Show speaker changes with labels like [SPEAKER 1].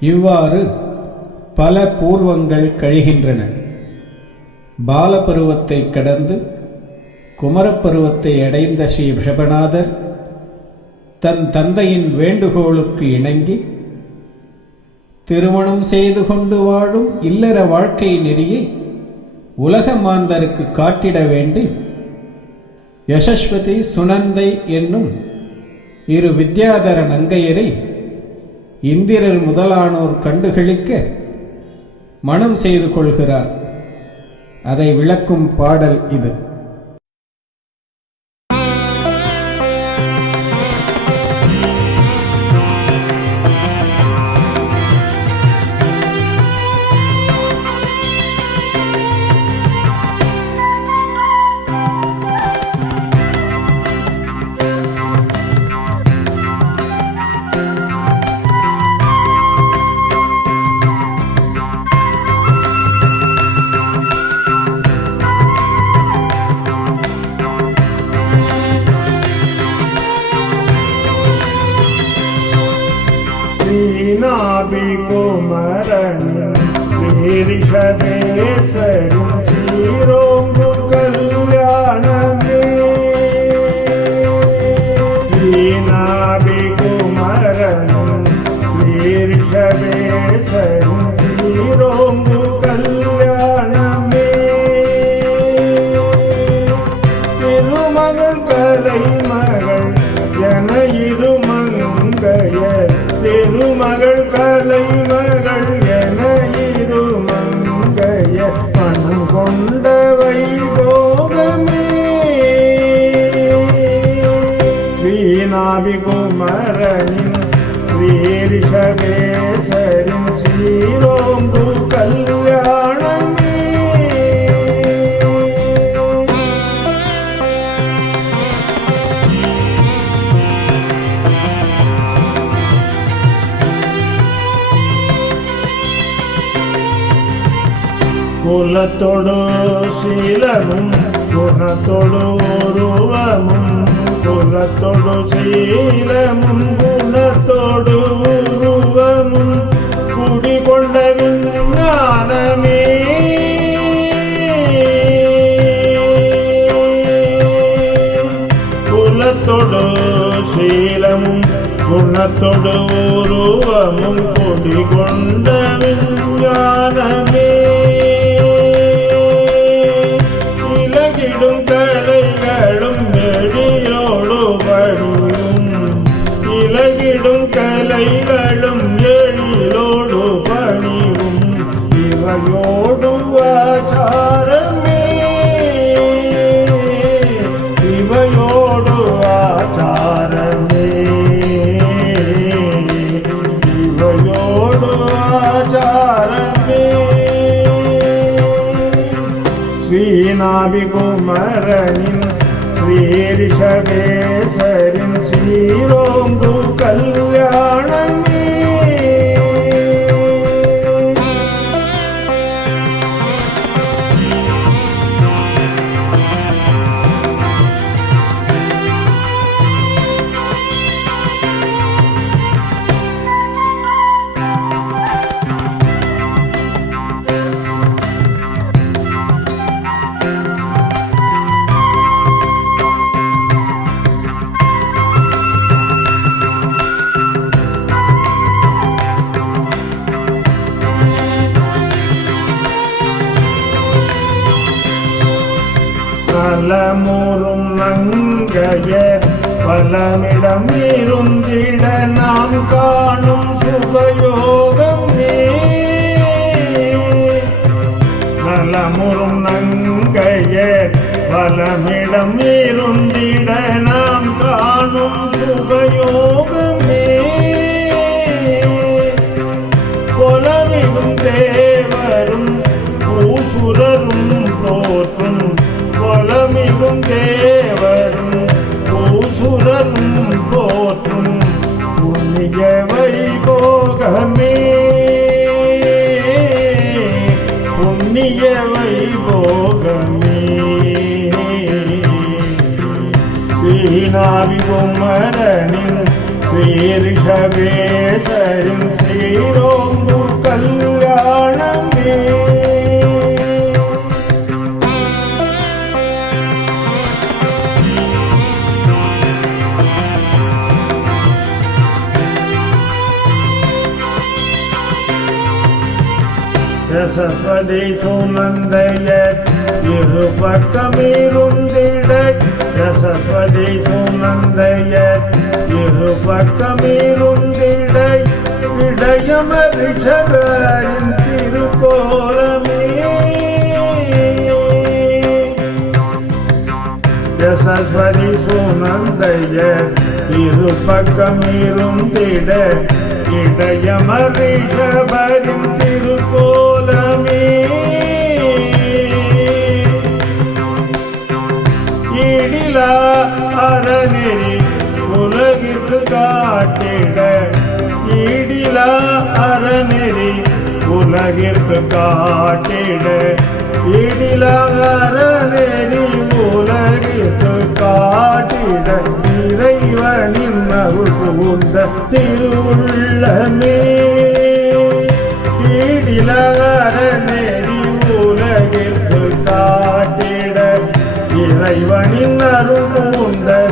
[SPEAKER 1] இவ்வாறு பல பூர்வங்கள் கழிகின்றன. பாலபருவத்தை கடந்து குமரப்பருவத்தை அடைந்த ஸ்ரீ ரிஷபநாதர் தன் தந்தையின் வேண்டுகோளுக்கு இணங்கி திருமணம் செய்து கொண்டு வாழும் இல்லற வாழ்க்கை நெறியை உலக மாந்தருக்கு காட்டிட வேண்டி யசஸ்வதி சுனந்தை என்னும் இரு வித்யாதர நங்கையரை இந்திரர் முதலானோர் கண்டுகளிக்க மணம் செய்து கொள்கிறார். அதை விளக்கும் பாடல் இது.
[SPEAKER 2] सभी को मरण मेरी सभी ஸ்ரீரிஷபேசரின் ஸ்ரீரோம்பு கல்யாணமே. குலத்தொடு சீலமும் குணத்தொடு உருவமும் குலத்தொடு சீலமும் குணத்தொடு குலத்தொடு சீலமும் குணத்தொடு உருவமும் கொடி கொண்ட விஞ்ஞானமே. இலகிடும் கலைகளும் ശ്രീനാഭികുമരനിൻ ശ്രീരിഷകേശരിൻ ശ്രീരോങ്കു കല്യാണം நலமுறும் நங்கையர் பலமிடம் இருந்திட நாம் காணும் சுபயோகம் நலமுறும் நங்கையர் பலமிடம் இருந்திட நாம் காணும் നാവികുമരനിൻ ശ്രീഋഷഭേശരിൻ ശ്രീരോങ്കു കല്യാണമേ. രസസ്വതി സുനന്ദയ ഇരുപക്കമീറും തിടക്ക് யசஸ்வதி சுனந்தையர் இரு பக்கமிருந்திடை இடையம ரிஷபரின் திருக்கோலமே. யசஸ்வதி சுனந்தையர் இரு பக்கமிருந்திட இடையம ரிஷபரின் திருக்கோலமே அறநெறி உலகிற்கு காட்டிட. இடில அறநெறி உலகிற்கு காட்டிட. இறைவனின் அருள் பூந்த திருவுள்ளமே. இடில அறநெறி உலகிற்கு காட்டிட. இறைவனின் அருள் பூந்த